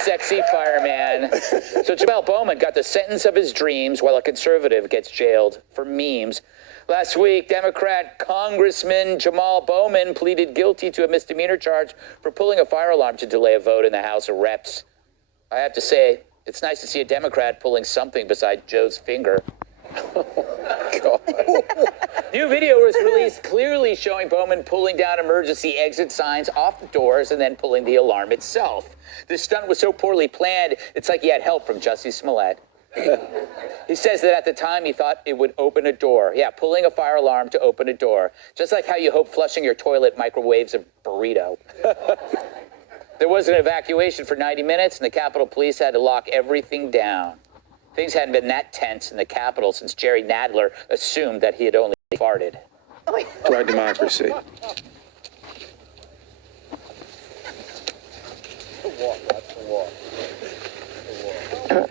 sexy fireman. So Jamal Bowman got the sentence of his dreams while a conservative gets jailed for memes. Last week, Democrat Congressman Jamal Bowman pleaded guilty to a misdemeanor charge for pulling a fire alarm to delay a vote in the House of Reps. I have to say, it's nice to see a Democrat pulling something besides Joe's finger. God. New video was released clearly showing Bowman pulling down emergency exit signs off the doors and then pulling the alarm itself. This stunt was so poorly planned, it's like he had help from Jussie Smollett. He says that at the time he thought it would open a door. Yeah, pulling a fire alarm to open a door. Just like how you hope flushing your toilet microwaves a burrito. There was an evacuation for 90 minutes, and the Capitol Police had to lock everything down. Things hadn't been that tense in the Capitol since Jerry Nadler assumed that he had only farted. To our democracy.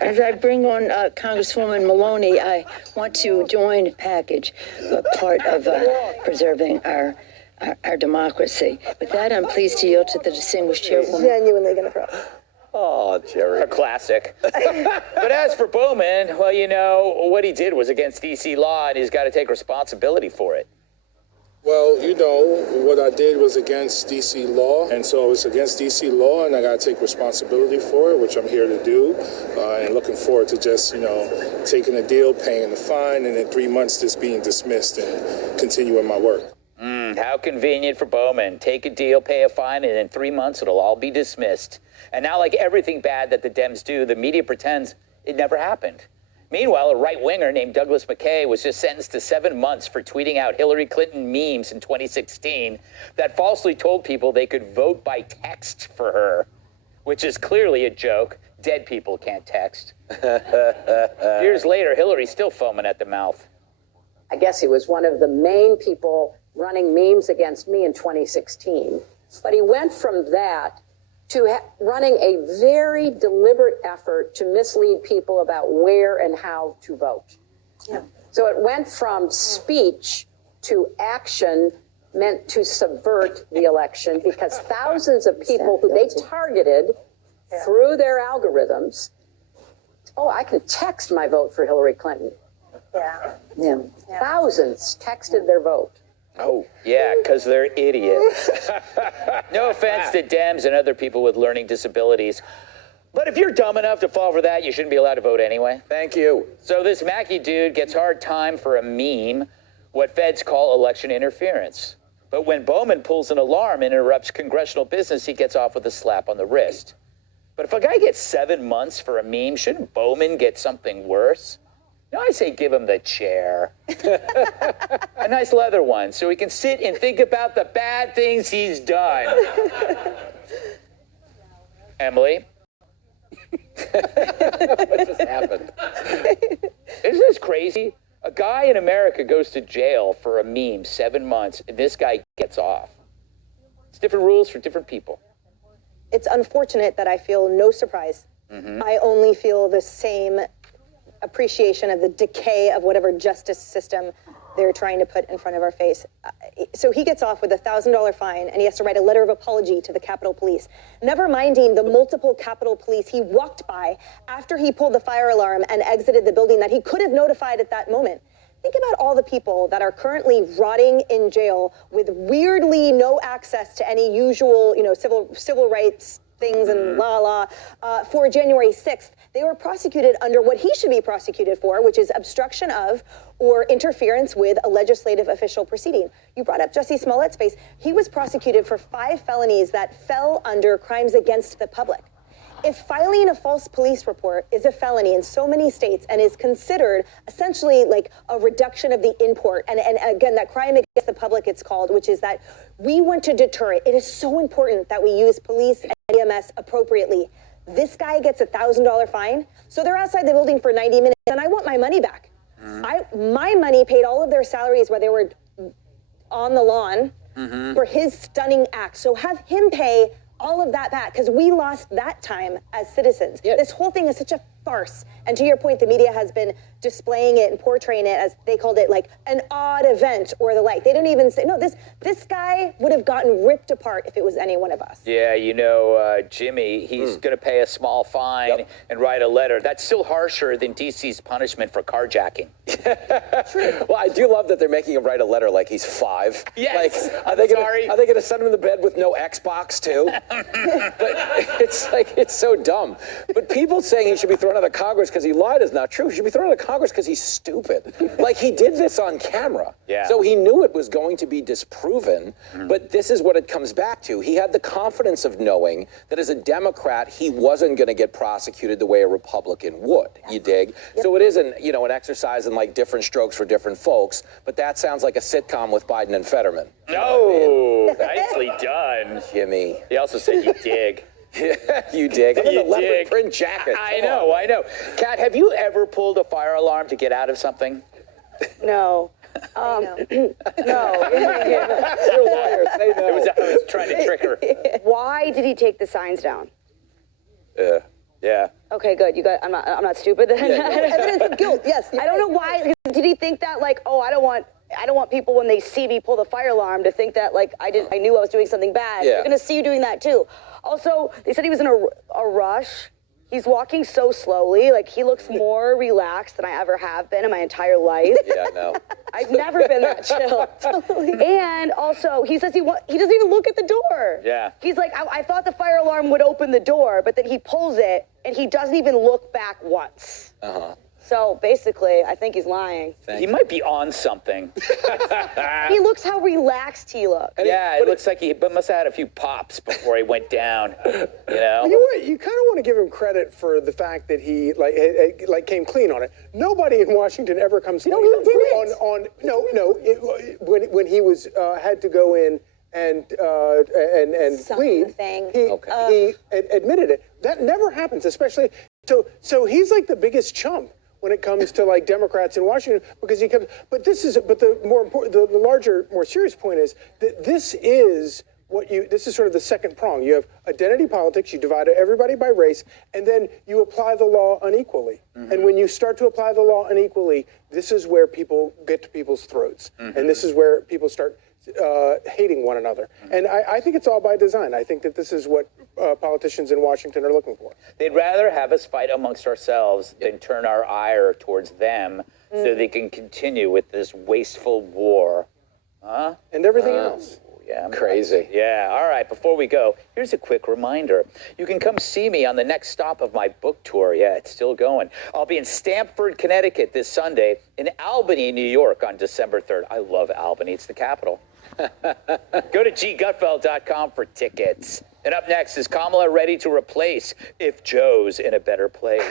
As I bring on Congresswoman Maloney, I want to join the package, part of preserving our democracy. With that, I'm pleased to yield to the distinguished chairwoman. Genuinely going to pro. Oh, Jerry. A classic. But as for Bowman, well, you know, what he did was against D.C. law, and he's got to take responsibility for it. Well, you know, what I did was against D.C. law, and so it's against D.C. law, and I got to take responsibility for it, which I'm here to do, and looking forward to just, you know, taking a deal, paying the fine, and in 3 months just being dismissed and continuing my work. How convenient for Bowman. Take a deal, pay a fine, and in 3 months it'll all be dismissed. And now, like everything bad that the Dems do, the media pretends it never happened. Meanwhile, a right-winger named Douglas McKay was just sentenced to 7 months for tweeting out Hillary Clinton memes in 2016 that falsely told people they could vote by text for her, which is clearly a joke. Dead people can't text. Years later, Hillary's still foaming at the mouth. I guess he was one of the main people running memes against me in 2016. But he went from that to running a very deliberate effort to mislead people about where and how to vote. Yeah. So it went from speech to action meant to subvert the election because thousands of people who they targeted through their algorithms, oh, I can text my vote for Hillary Clinton. Yeah. Thousands texted their vote. Oh, yeah, because they're idiots. No offense to Dems and other people with learning disabilities. But if you're dumb enough to fall for that, you shouldn't be allowed to vote anyway. Thank you. So this Mackey dude gets hard time for a meme, what feds call election interference. But when Bowman pulls an alarm and interrupts congressional business, he gets off with a slap on the wrist. But if a guy gets 7 months for a meme, shouldn't Bowman get something worse? No, I say give him the chair. A nice leather one, so he can sit and think about the bad things he's done. Emily? What just happened? Isn't this crazy? A guy in America goes to jail for a meme 7 months, and this guy gets off. It's different rules for different people. It's unfortunate that I feel no surprise. I only feel the same appreciation of the decay of whatever justice system they're trying to put in front of our face. So he gets off with a $1,000 fine, and he has to write a letter of apology to the Capitol Police. Never minding the multiple Capitol Police he walked by after he pulled the fire alarm and exited the building that he could have notified at that moment. Think about all the people that are currently rotting in jail with weirdly no access to any usual, you know, civil rights things and for January 6th. They were prosecuted under what he should be prosecuted for, which is obstruction of or interference with a legislative official proceeding. You brought up Jussie Smollett's case. He was prosecuted for 5 felonies that fell under crimes against the public. If filing a false police report is a felony in so many states and is considered essentially like a reduction of the import, and again, that crime against the public it's called, which is that we want to deter it. It is so important that we use police and EMS appropriately. This guy gets a $1,000 fine, so they're outside the building for 90 minutes, and I want my money back. My money paid all of their salaries while they were on the lawn for his stunning act. So have him pay all of that back, because we lost that time as citizens. This whole thing is such a farce. And to your point, the media has been displaying it and portraying it as, they called it like an odd event or the like. They don't even say, no, this guy would have gotten ripped apart if it was any one of us. Yeah, Jimmy, he's going to pay a small fine and write a letter. That's still harsher than DC's punishment for carjacking. Well, I do love that they're making him write a letter like he's 5. Yes. Like, are they going to send him to bed with no Xbox too? But it's so dumb. But people saying he should be thrown out of Congress because he lied is not true. He should be thrown out of Congress because he's stupid. Like, he did this on camera. Yeah. So he knew it was going to be disproven. But this is what it comes back to. He had the confidence of knowing that as a Democrat, he wasn't going to get prosecuted the way a Republican would. You dig? Yep. So it isn't, an exercise in like different strokes for different folks. But that sounds like a sitcom with Biden and Fetterman. No, nicely done, Jimmy. He also said you dig. You dig. Look at the leopard dig. print jacket. I know. Kat, have you ever pulled a fire alarm to get out of something? No. No. You're a lawyer. Say no. I was trying to trick her. Why did he take the signs down? Yeah. Okay, good. I'm not stupid then. Evidence of guilt, yes. I don't know why. Did he think that like, oh, I don't want people when they see me pull the fire alarm to think that like I knew I was doing something bad. Yeah. They're gonna see you doing that too. Also, they said he was in a rush. He's walking so slowly. Like, he looks more relaxed than I ever have been in my entire life. Yeah, no. I've never been that chill. And also, he says he doesn't even look at the door. Yeah. He's like, I thought the fire alarm would open the door, but then he pulls it, and he doesn't even look back once. Uh-huh. So basically, I think he's lying. He might be on something. He looks how relaxed he looks. Yeah, it looks like he must have had a few pops before he went down. You know what? You kind of want to give him credit for the fact that he came clean on it. Nobody in Washington ever comes clean when he was had to go in and plead. He admitted it. That never happens, especially so he's like the biggest chump when it comes to like Democrats in Washington, because the more important, the larger, more serious point is that this is sort of the second prong. You have identity politics, you divide everybody by race, and then you apply the law unequally. Mm-hmm. And when you start to apply the law unequally, this is where people get to people's throats. Mm-hmm. And this is where people start hating one another. Mm-hmm. And I think it's all by design. I think that this is what politicians in Washington are looking for. They'd rather have us fight amongst ourselves than turn our ire towards them so they can continue with this wasteful war. Huh? And everything else. Yeah, crazy. Yeah, all right, before we go, here's a quick reminder. You can come see me on the next stop of my book tour. Yeah, it's still going. I'll be in Stamford, Connecticut this Sunday, in Albany, New York on December 3rd. I love Albany. It's the capital. Go to gutfeld.com for tickets. And up next, is Kamala ready to replace if Joe's in a better place?